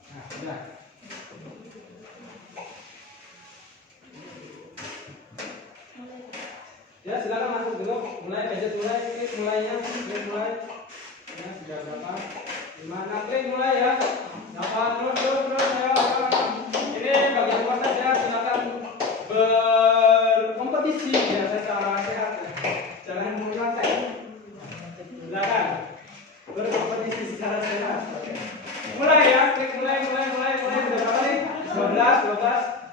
Nah, sudah. Ya, silakan masuk dulu. Mulai gadget mulai, klik mulainya, klik mulai. Ya, sudah berapa? 5, 6 klik mulai ya. 8 terus ayo. Ini bagian proses ya, silakan berkompetisi ya secara sehat. Jangan menyontek. Silakan berkompetisi secara sehat. Mulai ya, klik mulai. Sudah berapa nih? 12.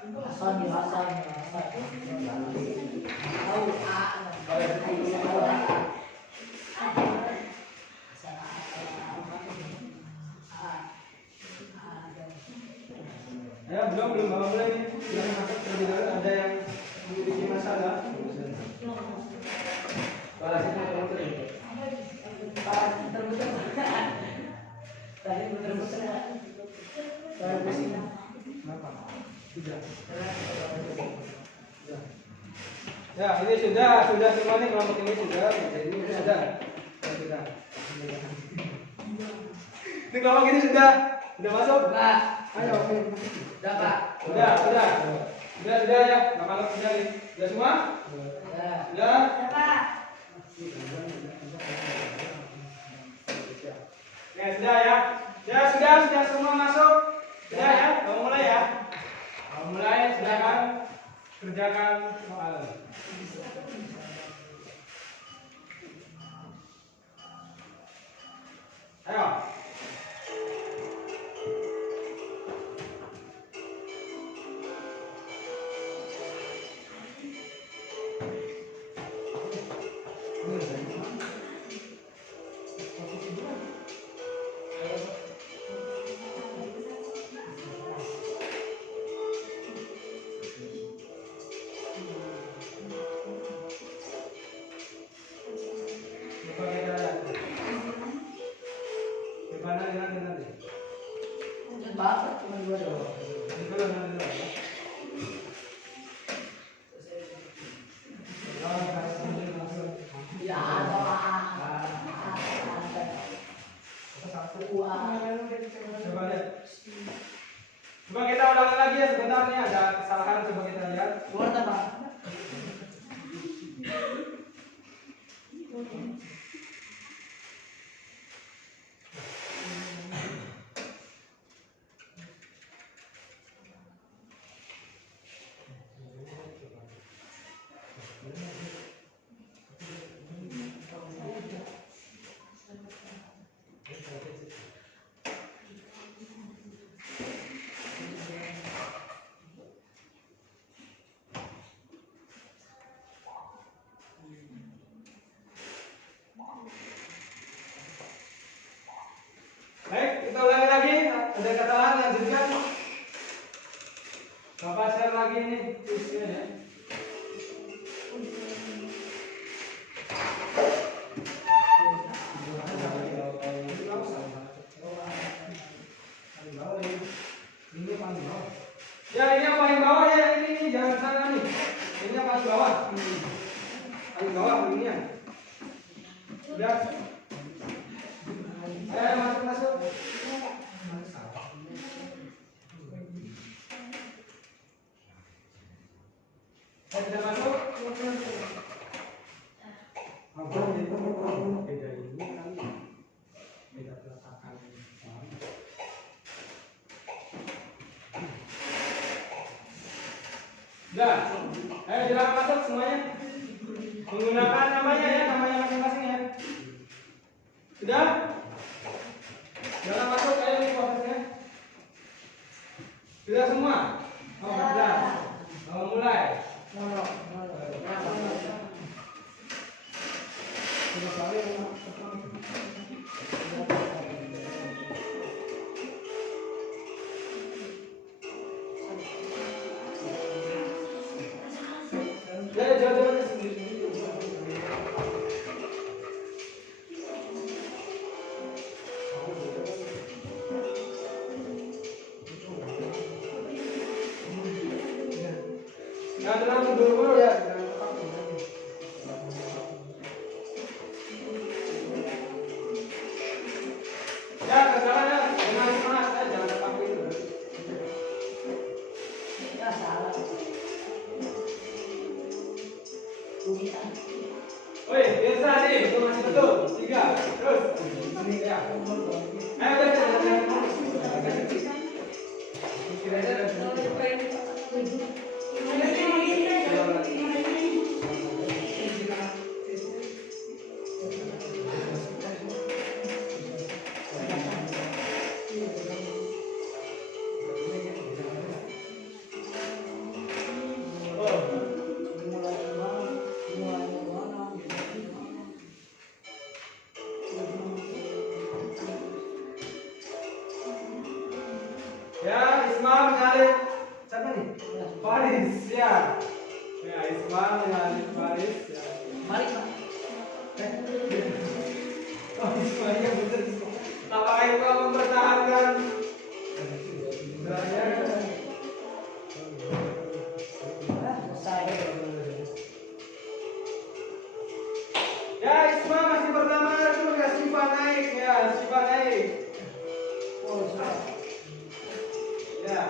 Ya, belum bawa mulai nih. Sudah masuk terlebih dahulu, ada yang memiliki masalah. Ya, ini sudah semua nih kelompok ini sudah. Ini sudah. Ini kelompok ini sudah masuk. Ayo. Udah, Pak. Sudah ya. Kalau sudah nih. Sudah semua? Sudah. Ya, Pak. Ya, sudah ya. Ya, sudah semua masuk. Sudah ya. Kamu mulai ya. Kamu mulai, silakan kerjakan soal. Ayo. Bapak cuma 2 doang. Ya, Coba kita ulangi lagi ya sebentar nih, ada kesalahan, coba kita lihat. Boleh, Pak. Baik, kita ulangi lagi. Ada kesalahan, lanjutkan. Bapak share lagi ini tulisnya ya. Ya, ini yang paling bawah ya, ini jangan sana nih. Ini yang paling bawah. Paling bawah ini ya. Sudah. Ayo masuk. Sudah masuk. Beda ini kan. Beda peletakan. Sudah. Ayo silakan masuk semuanya. Menggunakan namanya masing-masing ya. Sudah? Jangan masuk, ayo ini prosesnya. Sudah semua? Oh, sudah. Mau mulai. Ya, jalan-jalan sendiri. Nggak terlalu buru-buru ya. Ya, sekarang ya, dengan semangat ya, jangan terpaku itu. Ya salah. Woi, biasa nih, itu masih betul. 3, terus. Ya. Ayo, ya, Isma menyalip siapa nih? Faris, ya. Ya, Isma menyalip Faris. Ya. Balik Pak. Oh, Isma ya bener. Apakah Isma mempertahankan? Selesai. Ya, Isma masih pertama dulu ya, Siva naik ya, Siva naik. Oh, ya.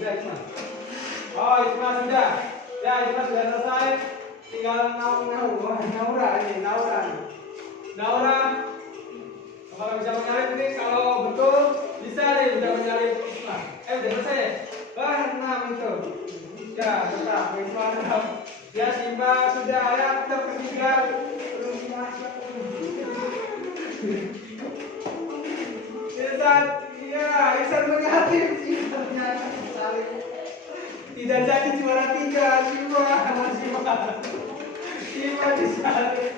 Sudah, Isma. Oh, Isma sudah. Ya, Isma sudah selesai. Tinggal Naura ini, Naura. Naura, apakah bisa menyalip ini? Kalau betul, bisa nih, bisa menyalip Isma. Udah selesai ya? Wah, 6 itu. Ya, tetap, Isma tetap. Ya, Simba sudah, ya, tetap ketiga. Belum masuk. Ihsan menyalip. Tidak jadi juara 3, Simba disalip.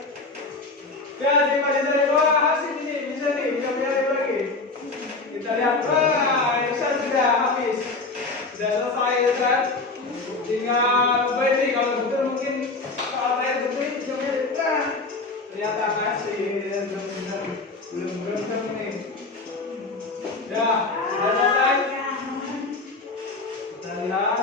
Ya, Simba disalip. Wah, Hasim ini bisa nih, bisa menyalip lagi. Kita lihat. Wah, Ihsan sudah habis. Sudah selesai, Ihsan. Tinggal Ubay kalau betul mungkin kalau terakhir betul bisa menyalip. Nah, ternyata kasih belum beruntung nih. Ya, sudah selesai. Kita lihat.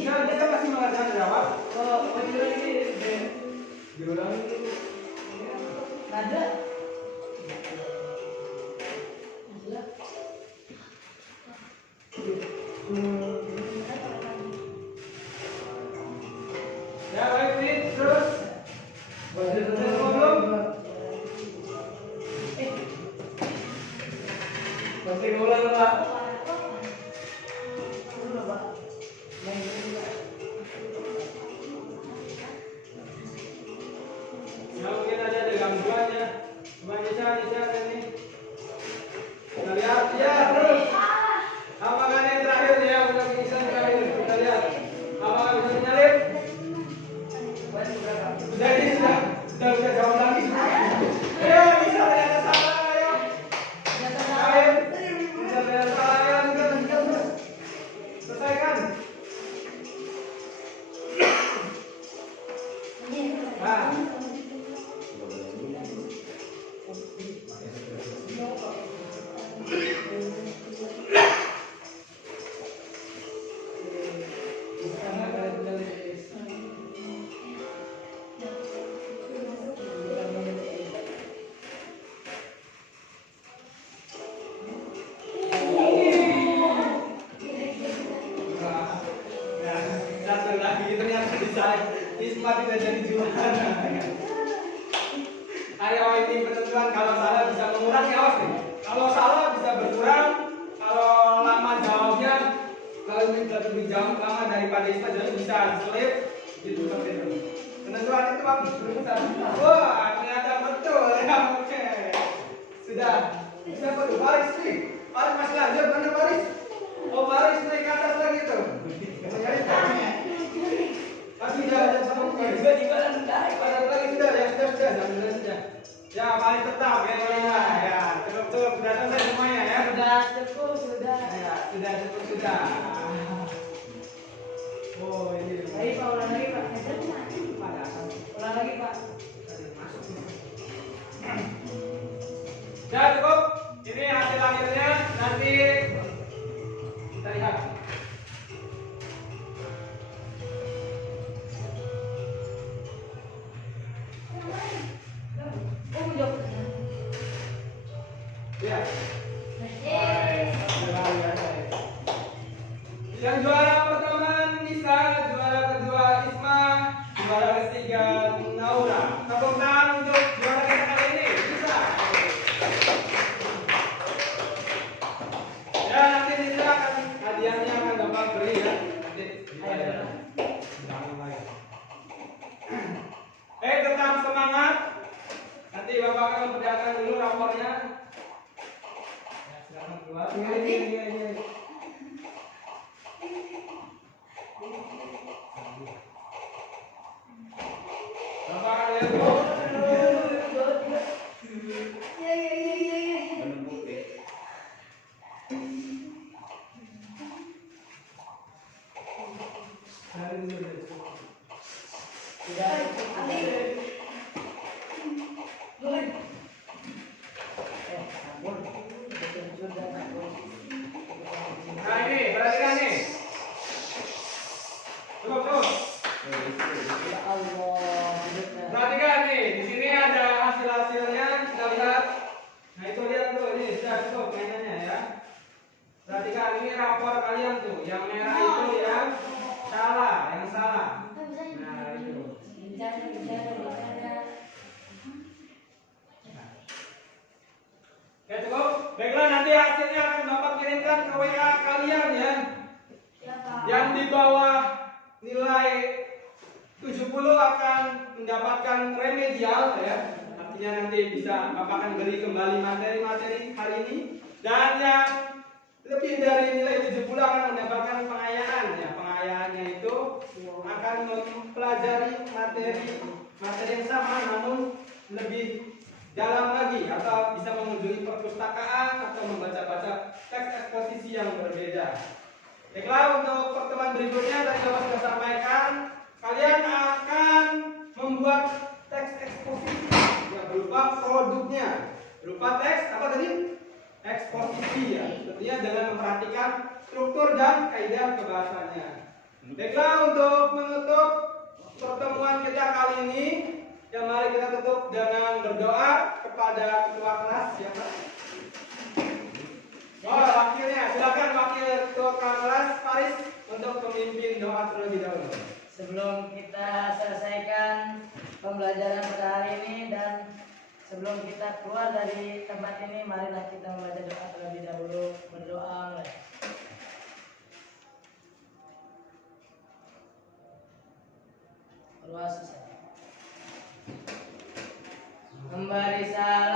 Kita masih mengerjakan jawab. Diulang ini. Ada. Ya, baik nih, terus. Selesai belum? Masih ulang, Pak. Ya, mungkin ada gangguan ya. Coba Nisa ini. Kita lihat, ya, terus. Apakah yang terakhir ya, udah bisa terakhir. Kita lihat. Apakah bisa menyalip? Sudah bisa jawab lagi. Ayo, bisa ternyata salah, ayo. Ayo, bisa ternyata salah, ayo. Terus. Selesaikan. Nah. Satu lagi ternyata bisa Isma tidak jadi juara. Ayo ini penentuan, kalau salah bisa mengurangi, awas nih. Kalau salah bisa berkurang, kalau lama jawabnya, kalau lebih jauh lama daripada Isma jadi bisa selip gitu seperti itu. Penentuan itu waktu berputar. Wah, ternyata betul ya. Oke. Sudah. Siapa tuh? Paris nih. Paris masih lanjut, mana Paris? Oh, Paris naik ke atas lagi tuh. Margarita. Tapi jangan sama Tiba-tiba langsung naik. Paris lagi sudah, ya sudah. Ya, paling tetap ya, Margarita. Ya, cukup sudah selesai semuanya ya. Sudah cukup, sudah. Ya, sudah. Oh, ini. Lagi Pak, ulang lagi Pak. Pada asal. Ulang lagi Pak. Ya, cukup. Ini hasil akhirnya nanti kita lihat. Oh, jauh. Ya. Yang juara pertama Nisa, juara kedua Isma, juara ketiga Naura. Tepuk tangan untuk juara kita kali ini. Nisa. Ya, nanti Nisa akan hadiahnya akan Bapak beri ya. Nanti kita lihat. Tetap semangat. Nanti Bapak akan memperlihatkan dulu rapornya. Ya, silakan keluar. Iya. Bapak akan lihat dulu. Nah ini, perhatikan nih. Cukup. Ya Allah. Perhatikan nih, di sini ada hasil-hasilnya. Kita lihat. Nah itu lihat tuh, ini sudah cukup mainannya ya. Perhatikan ini rapor kalian tuh. Yang merah itu yang salah. Nah itu. Ya cukup. Baiklah, nanti hasilnya akan Bapak kirimkan ke WA kalian ya. Yang di bawah nilai 70 akan mendapatkan remedial ya. Artinya nanti bisa Bapak akan beri kembali materi-materi hari ini. Dan yang lebih dari nilai 70 akan mendapatkan pengayaan ya. Pengayaannya itu akan mempelajari materi yang sama namun lebih dalam lagi atau bisa mengunjungi perpustakaan atau membaca-baca teks eksposisi yang berbeda. Baiklah, untuk pertemuan berikutnya tadi Bapak sudah sampaikan, kalian akan membuat teks eksposisi yang berupa produknya, berupa teks apa tadi? Eksposisi ya. Tentunya dengan memperhatikan struktur dan kaidah kebahasannya. Baiklah, untuk menutup pertemuan kita kali ini, ya mari kita tutup dengan berdoa kepada ketua kelas siapa? Oh, wakilnya, silakan wakil ketua kelas Paris untuk memimpin doa terlebih dahulu. Sebelum kita selesaikan pembelajaran pada hari ini dan sebelum kita keluar dari tempat ini, marilah kita membaca doa terlebih dahulu. Berdoa mulai. Berdoa selesai. Kembali salam